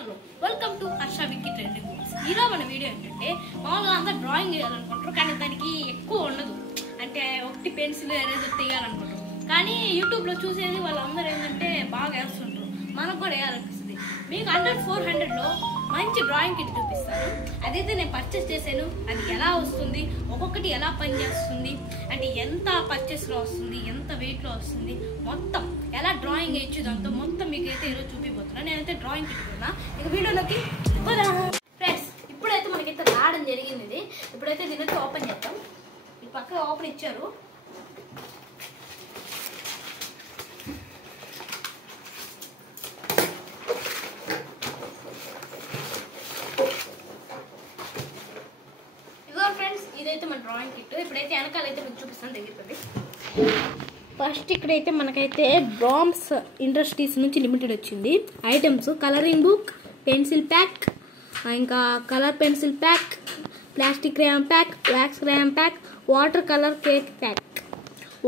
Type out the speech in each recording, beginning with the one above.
Hello welcome to Harsha Vicky trending books. ఈరోజు మన video ఏంటంటే మామూలుగా అంతా డ్రాయింగ్ చేయాలనుకుంటారు, కానీ దానికి ఎక్కువ ఉండదు. అంటే ఒకటి పెన్సిల్ ఎరేజర్ తీయాలనుకుంటారు, కానీ యూట్యూబ్లో చూసేది వాళ్ళందరూ ఏంటంటే బాగా వేస్తుంటారు. మనకు కూడా వేయాలనిపిస్తుంది. మీకు 100-400లో మంచి డ్రాయింగ్ కిట్ చూపిస్తాను. అదైతే నేను పర్చేస్ చేశాను. అది ఎలా వస్తుంది, ఒక్కొక్కటి ఎలా పనిచేస్తుంది, అంటే ఎంత పర్చేస్లో వస్తుంది, ఎంత వెయిట్లో వస్తుంది, మొత్తం ఎలా డ్రాయింగ్ వేయచ్చు, దాంతో మొత్తం మీకైతే ఈరోజు చూపిపోతున్నాను. నేనైతే డ్రాయింగ్ కిట్ కొన్నా. ఇక వీడియోలోకి ఫ్రెండ్స్, ఇప్పుడైతే మనకైతే రావడం జరిగింది. ఇది ఇప్పుడైతే దీనికి ఓపెన్ చేద్దాం. ఈ పక్క ఓపెన్ ఇచ్చారు. ఇదైతే మన డ్రాయింగ్ కిట్. ఇప్పుడైతే వెనకాల అయితే మీకు చూపిస్తాను, దగ్గరికి. ఫస్ట్ ఇక్కడైతే మనకైతే బాంబ్స్ ఇండస్ట్రీస్ నుంచి లిమిటెడ్ వచ్చింది items. Colouring book, pencil pack, ఇంకా colour pencil pack, plastic crayon pack, wax crayon pack, water colour cake pack,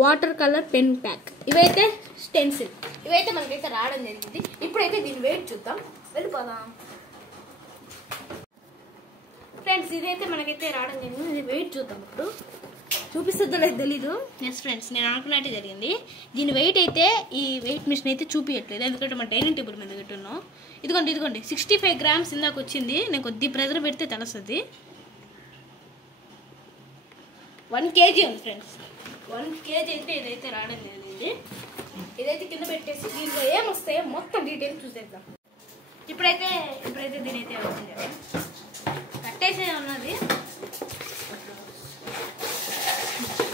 water colour pen pack, ఇవైతే స్టెన్సిల్. ఇవైతే మనకైతే రావడం జరిగింది. ఇప్పుడైతే దీని వెయిట్ చూద్దాం. వెళ్ళిపోదాం ఫ్రెండ్స్. ఇదైతే మనకైతే రావడం జరిగింది. ఇది వెయిట్ చూద్దాం. ఇప్పుడు చూపిస్తుందో లేదు తెలీదు. ఎస్ ఫ్రెండ్స్, నేను అనుకున్నట్టే జరిగింది. దీని వెయిట్ అయితే ఈ వెయిట్ మిషన్ అయితే చూపించట్లేదు, ఎందుకంటే మన డైనింగ్ టేబుల్ మీద పెట్టున్నాం. ఇదిగోండి 65 గ్రామ్స్ ఇందాక వచ్చింది. నేను కొద్ది ప్రెజర్ పెడితే తెలుస్తుంది. 1 kg ఉంది ఫ్రెండ్స్. 1 kg అయితే ఇదైతే రావడం జరిగింది. ఇదైతే కింద పెట్టేసి దీంట్లో ఏమొస్తాయో మొత్తం డీటెయిల్ చూసేద్దాం. ఇప్పుడైతే దీని అయితే వచ్చింది, కట్టేసే ఉన్నది.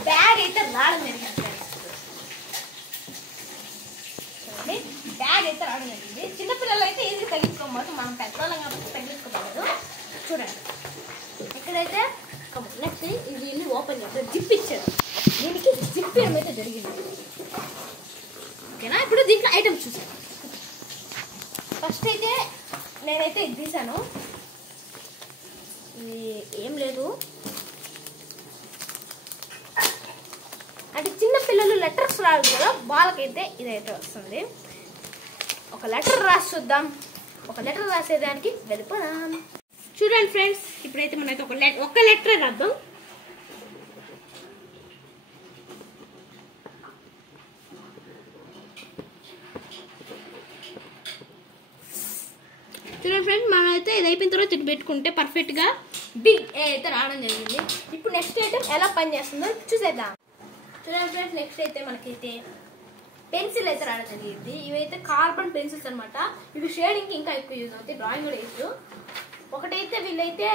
బ్యాగ్ అయితే రావడం జరిగింది. బ్యాగ్ అయితే రావడం జరిగింది. చిన్నపిల్లలు అయితే ఈజీ తగ్గించుకోవచ్చు, మనం పెద్దవాళ్ళం కాబట్టి తగ్గించుకోలేదు. చూడండి ఇక్కడైతే నెక్స్ట్ ఇది ఓపెన్ చేస్తారు. జిప్ ఇచ్చారు. దీనికి జిప్ ఏమైతే జరిగింది. ఓకేనా? ఇప్పుడు దీంట్లో ఐటమ్స్ చూసాను. ఫస్ట్ అయితే నేనైతే ఇది తీసాను. ఏం లేదు, అంటే చిన్నపిల్లలు లెటర్స్ రాదు కదా, వాళ్ళకైతే ఇదైతే వస్తుంది. ఒక లెటర్ రాసి చూద్దాం. ఒక లెటర్ రాసేదానికి వెళ్ళిపోదాం. చూడండి ఫ్రెండ్స్, ఇప్పుడైతే మనైతే ఒక లెటర్ రాద్దాం. చూడండి ఫ్రెండ్స్, మనం అయితే ఇది అయిపోయిన తర్వాత ఇటు పెట్టుకుంటే పర్ఫెక్ట్గా బిగ్ ఏ అయితే రావడం జరిగింది. ఇప్పుడు నెక్స్ట్ ఐటమ్ ఎలా పనిచేస్తుందో చూసేద్దాం. చూడండి ఫ్రెండ్స్, నెక్స్ట్ అయితే మనకైతే పెన్సిల్ అయితే రావడం జరిగింది. ఇవైతే కార్బన్ పెన్సిల్స్ అనమాట. ఇవి షేడింగ్కి ఇంకా ఎక్కువ యూజ్ అవుతాయి, డ్రాయింగ్ కూడా వేయచ్చు. ఒకటైతే వీళ్ళైతే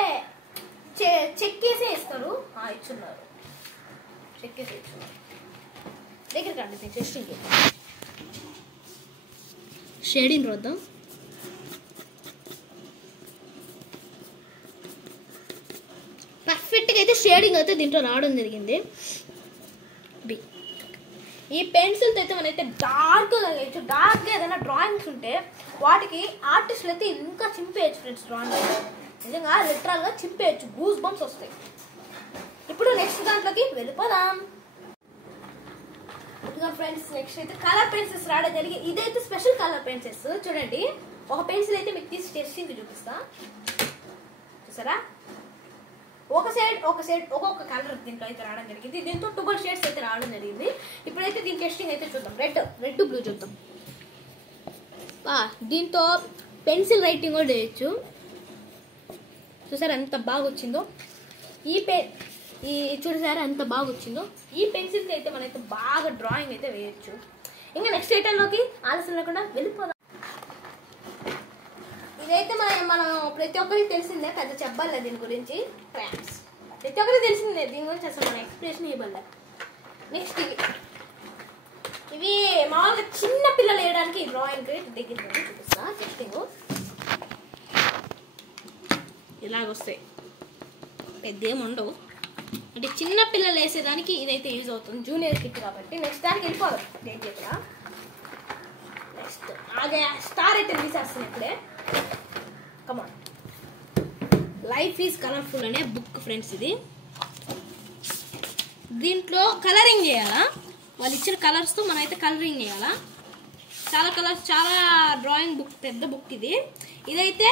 చెక్కేసే ఇస్తారు. ఇచ్చున్నారు, చెక్కేసే ఇచ్చున్నారు. దగ్గర కండి టెస్టింగ్కి షేడింగ్ చూద్దాం. పర్ఫెక్ట్గా అయితే షేడింగ్ అయితే దీంట్లో రావడం జరిగింది. ఈ పెన్సిల్తో అయితే మనైతే డార్క్గా వేయచ్చు. డార్క్గా ఏదైనా డ్రాయింగ్స్ ఉంటే వాటికి ఆర్టిస్టులు అయితే ఇంకా చింపేయచ్చు ఫ్రెండ్స్. డ్రాయింగ్ నిజంగా లిటరల్గా చింపేయచ్చు, గూస్ బంప్స్ వస్తాయి. ఇప్పుడు నెక్స్ట్ దాంట్లోకి వెళ్ళిపోదాం. ఇంకా ఫ్రెండ్స్, నెక్స్ట్ అయితే కలర్ పెన్సిల్స్ రావడం జరిగింది. ఇదైతే స్పెషల్ కలర్ పెన్సిల్స్. చూడండి, ఒక పెన్సిల్ అయితే మీకు తీసి టెస్టింగ్ చూపిస్తా. చూసారా, ఒక సైడ్ ఒక్కొక్క కలర్ దీంట్లో అయితే రావడం జరిగింది. దీంతో 12 షేడ్స్ అయితే రావడం జరిగింది. ఇప్పుడైతే దీని టెస్టింగ్ అయితే చూద్దాం. రెడ్ బ్లూ చూద్దాం. దీంతో పెన్సిల్ రైటింగ్ కూడా చేయొచ్చు. చూసారా ఎంత బాగా వచ్చిందో. చూసారా ఎంత బాగా వచ్చిందో. ఈ పెన్సిల్కి అయితే మనైతే బాగా డ్రాయింగ్ అయితే వేయచ్చు. ఇంకా నెక్స్ట్ ఐటెంలోకి ఆలస్యం లేకుండా వెళ్ళిపోదాం. ఇదైతే మనం ప్రతి ఒక్కరికి తెలిసిందే, పెద్ద చెప్పాలి దీని గురించి. క్రామ్స్ ప్రతి ఒక్కరికి తెలిసిందే, దీని గురించి అసలు మన ఎక్స్ప్రెషన్ ఇవ్వాలి. నెక్స్ట్ ఇవి మామూలుగా చిన్న పిల్లలు వేయడానికి డ్రాయింగ్ దగ్గర చూపిస్తా. టెస్టింగ్ ఇలాగొస్తాయి, పెద్ద ఏమి ఉండవు. అంటే చిన్న పిల్లలు వేసేదానికి ఇదైతే యూజ్ అవుతుంది, జూనియర్ కిట్ కాబట్టి. నెక్స్ట్ దానికి వెళ్ళిపోవాలి. దగ్గర నెక్స్ట్ స్టార్ అయితే తీసేస్తుంది ఇప్పుడే. కమాన్, లైఫ్ ఈజ్ కలర్ఫుల్ అనే బుక్ ఫ్రెండ్స్. ఇది దీంట్లో కలరింగ్ చేయాలా, వాళ్ళు ఇచ్చిన కలర్స్తో మనమైతే కలరింగ్ చేయాలా. చాలా కలర్స్, చాలా డ్రాయింగ్ బుక్, పెద్ద బుక్ ఇది. ఇదైతే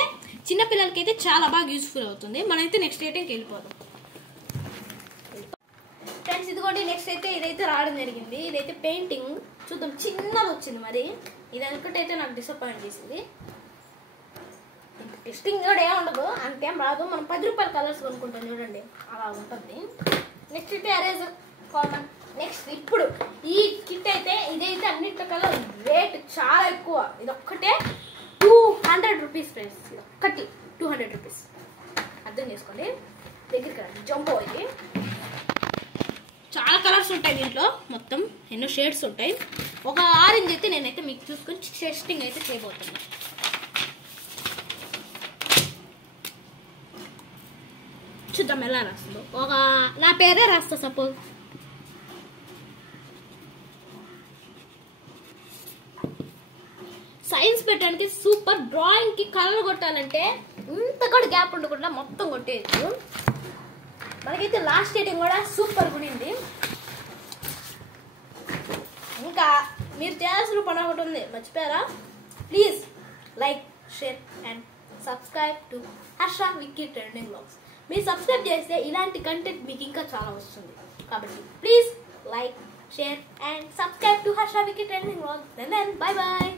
చిన్నపిల్లలకి అయితే చాలా బాగా యూస్ఫుల్ అవుతుంది. మనమైతే నెక్స్ట్ ఐటెంకి వెళ్ళిపోదాం ఫ్రెండ్స్. ఇదిగోండి నెక్స్ట్ అయితే ఇదైతే రావడం జరిగింది. ఇదైతే పెయింటింగ్ చూద్దాం, చిన్నది వచ్చింది. మరి ఇది ఒకటైతే నాకు డిసప్పాయింట్ చేసింది. టెస్టింగ్ కూడా ఏముండదు, అంతేం రాదు. మనం 10 రూపాయల కలర్స్ కొనుక్కుంటాం చూడండి, అలా ఉంటుంది. నెక్స్ట్ అయితే ఎరేజర్ కామన్. నెక్స్ట్ ఇప్పుడు ఈ కిట్ అయితే ఇదైతే అన్నిటికల్లా రేట్ చాలా ఎక్కువ. ఇది ఒక్కటే 200 రూపీస్ ఫ్రెండ్స్. ఇది ఒక్కటి 200 రూపీస్. అర్థం చేసుకోండి. దగ్గరికి రండి. జంబో ఇది. చాలా కలర్స్ ఉంటాయి దీంట్లో, మొత్తం ఎన్నో షేడ్స్ ఉంటాయి. ఒక ఆరెంజ్ అయితే నేనైతే మీకు చూసుకొని టెస్టింగ్ అయితే చేయబోతున్నాను. చూద్దాం ఎలా రాస్తుందో. నా పేరే రాస్తా సపోజ్. సైన్స్ పెట్టడానికి సూపర్. డ్రాయింగ్ కి కలర్ కొట్టాలంటే ఇంత కూడా గ్యాప్ ఉండకుండా మొత్తం కొట్టేయచ్చు. మనకైతే లాస్ట్ ఐటెం కూడా సూపర్ గునింది. ఇంకా మీరు చేయాల్సిన పని ఒకటి ఉంది, మర్చిపోయారా? Please like, share and subscribe to Harsha Vicky trending vlogs. మీరు సబ్స్క్రైబ్ చేస్తే ఇలాంటి కంటెంట్ మీకు ఇంకా చాలా వస్తుంది. కాబట్టి please like, share and subscribe to Harsha Vicky trending vlogs. Then bye bye.